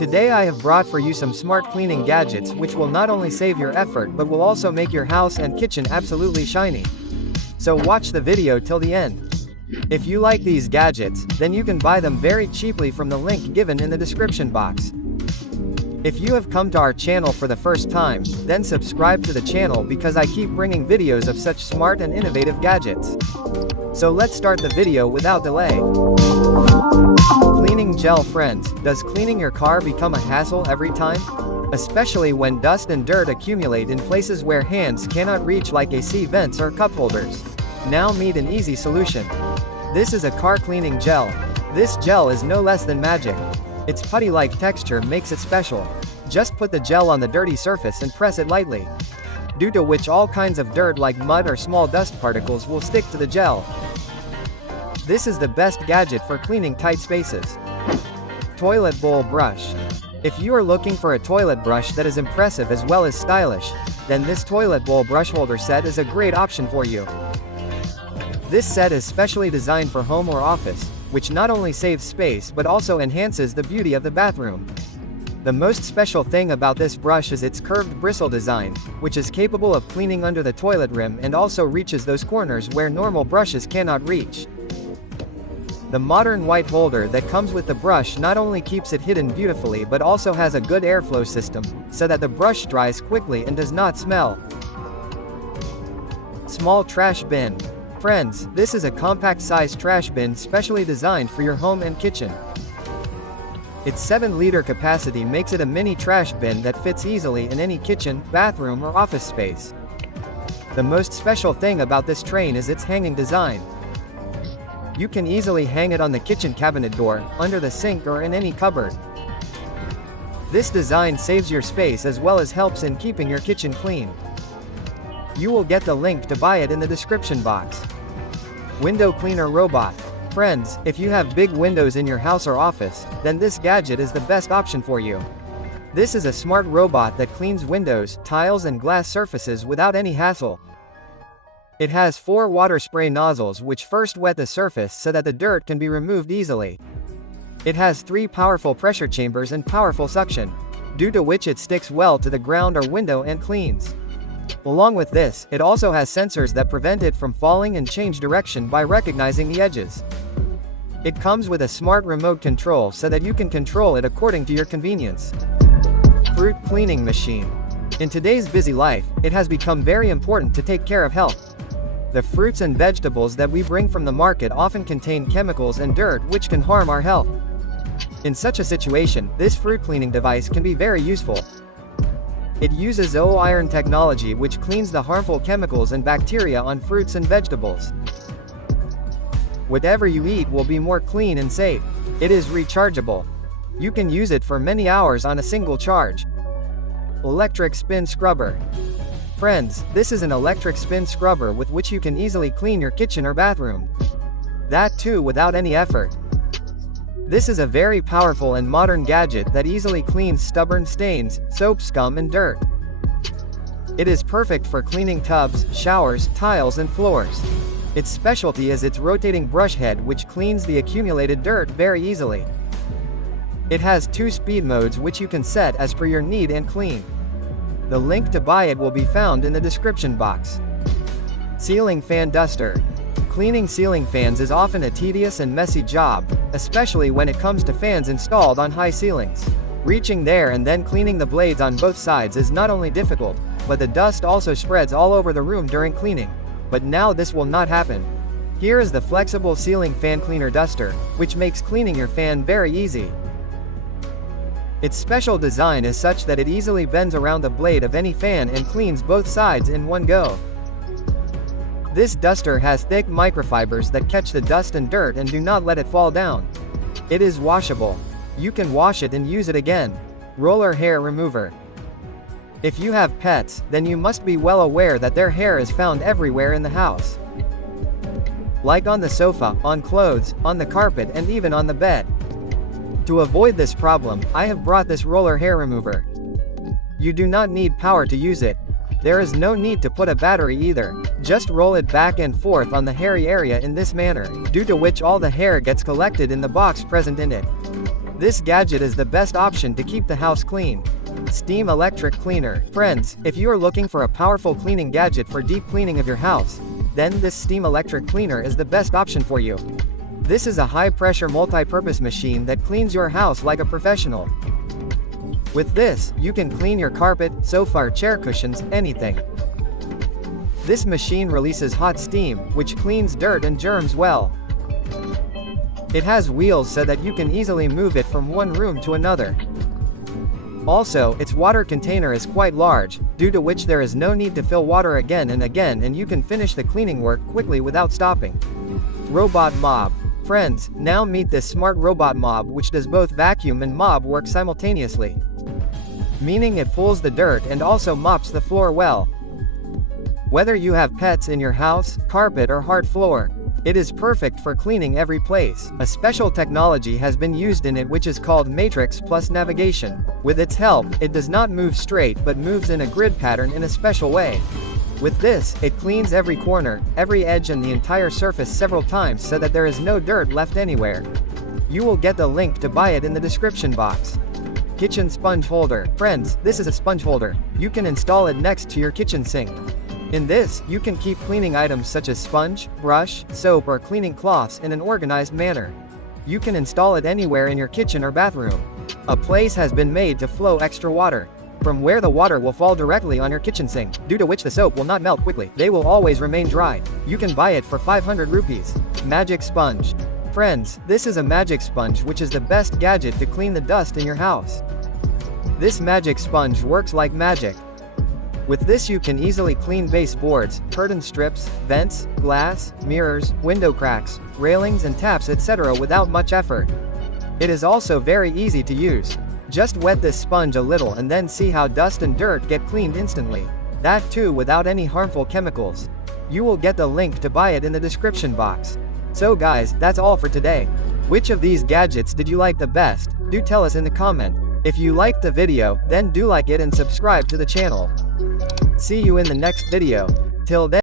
Today I have brought for you some smart cleaning gadgets which will not only save your effort but will also make your house and kitchen absolutely shiny. So watch the video till the end. If you like these gadgets, then you can buy them very cheaply from the link given in the description box. If you have come to our channel for the first time, then subscribe to the channel because I keep bringing videos of such smart and innovative gadgets. So let's start the video without delay. Cleaning gel. Friends, does cleaning your car become a hassle every time? Especially when dust and dirt accumulate in places where hands cannot reach, like AC vents or cup holders. Now meet an easy solution. This is a car cleaning gel. This gel is no less than magic. Its putty-like texture makes it special. Just put the gel on the dirty surface and press it lightly, due to which all kinds of dirt like mud or small dust particles will stick to the gel. This is the best gadget for cleaning tight spaces. Toilet bowl brush. If you are looking for a toilet brush that is impressive as well as stylish, then this toilet bowl brush holder set is a great option for you. This set is specially designed for home or office, which not only saves space but also enhances the beauty of the bathroom. The most special thing about this brush is its curved bristle design, which is capable of cleaning under the toilet rim and also reaches those corners where normal brushes cannot reach. The modern white holder that comes with the brush not only keeps it hidden beautifully but also has a good airflow system, so that the brush dries quickly and does not smell. Small trash bin. Friends, this is a compact-sized trash bin specially designed for your home and kitchen. Its 7-liter capacity makes it a mini trash bin that fits easily in any kitchen, bathroom or office space. The most special thing about this train is its hanging design. You can easily hang it on the kitchen cabinet door, under the sink or in any cupboard. This design saves your space as well as helps in keeping your kitchen clean. You will get the link to buy it in the description box. Window cleaner robot. Friends, if you have big windows in your house or office, then this gadget is the best option for you. This is a smart robot that cleans windows, tiles and glass surfaces without any hassle. It has 4 water spray nozzles which first wet the surface so that the dirt can be removed easily. It has 3 powerful pressure chambers and powerful suction, due to which it sticks well to the ground or window and cleans. Along with this, it also has sensors that prevent it from falling and change direction by recognizing the edges. It comes with a smart remote control so that you can control it according to your convenience. Fruit cleaning machine. In today's busy life, it has become very important to take care of health. The fruits and vegetables that we bring from the market often contain chemicals and dirt which can harm our health. In such a situation, this fruit cleaning device can be very useful. It uses O-iron technology which cleans the harmful chemicals and bacteria on fruits and vegetables. Whatever you eat will be more clean and safe. It is rechargeable. You can use it for many hours on a single charge. Electric spin scrubber. Friends, this is an electric spin scrubber with which you can easily clean your kitchen or bathroom. That too without any effort. This is a very powerful and modern gadget that easily cleans stubborn stains, soap scum and dirt. It is perfect for cleaning tubs, showers, tiles and floors. Its specialty is its rotating brush head which cleans the accumulated dirt very easily. It has 2 speed modes which you can set as per your need and clean. The link to buy it will be found in the description box. Ceiling fan duster. Cleaning ceiling fans is often a tedious and messy job, especially when it comes to fans installed on high ceilings. Reaching there and then cleaning the blades on both sides is not only difficult, but the dust also spreads all over the room during cleaning. But now this will not happen. Here is the flexible ceiling fan cleaner duster, which makes cleaning your fan very easy. Its special design is such that it easily bends around the blade of any fan and cleans both sides in one go. This duster has thick microfibers that catch the dust and dirt and do not let it fall down. It is washable. You can wash it and use it again. Roller hair remover. If you have pets, then you must be well aware that their hair is found everywhere in the house. Like on the sofa, on clothes, on the carpet and even on the bed. To avoid this problem, I have brought this roller hair remover. You do not need power to use it. There is no need to put a battery either. Just roll it back and forth on the hairy area in this manner, due to which all the hair gets collected in the box present in it. This gadget is the best option to keep the house clean. Steam electric cleaner. Friends, if you are looking for a powerful cleaning gadget for deep cleaning of your house, then this steam electric cleaner is the best option for you. This is a high-pressure multi-purpose machine that cleans your house like a professional. With this, you can clean your carpet, sofa or chair cushions, anything. This machine releases hot steam, which cleans dirt and germs well. It has wheels so that you can easily move it from one room to another. Also, its water container is quite large, due to which there is no need to fill water again and you can finish the cleaning work quickly without stopping. Robot mop. Friends, now meet this smart robot mop which does both vacuum and mop work simultaneously. Meaning it pulls the dirt and also mops the floor well. Whether you have pets in your house, carpet or hard floor, it is perfect for cleaning every place. A special technology has been used in it which is called Matrix Plus Navigation. With its help, it does not move straight but moves in a grid pattern in a special way. With this, it cleans every corner, every edge and the entire surface several times so that there is no dirt left anywhere. You will get the link to buy it in the description box. Kitchen sponge holder. Friends, this is a sponge holder. You can install it next to your kitchen sink. In this, you can keep cleaning items such as sponge, brush, soap or cleaning cloths in an organized manner. You can install it anywhere in your kitchen or bathroom. A place has been made to flow extra water, from where the water will fall directly on your kitchen sink, due to which the soap will not melt quickly. They will always remain dry. You can buy it for 500 rupees. Magic sponge. Friends, this is a magic sponge which is the best gadget to clean the dust in your house. This magic sponge works like magic. With this you can easily clean baseboards, curtain strips, vents, glass, mirrors, window cracks, railings and taps etc. without much effort. It is also very easy to use. Just wet this sponge a little and then see how dust and dirt get cleaned instantly. That too without any harmful chemicals. You will get the link to buy it in the description box. So guys, that's all for today. Which of these gadgets did you like the best? Do tell us in the comment. If you liked the video, then do like it and subscribe to the channel. See you in the next video. Till then.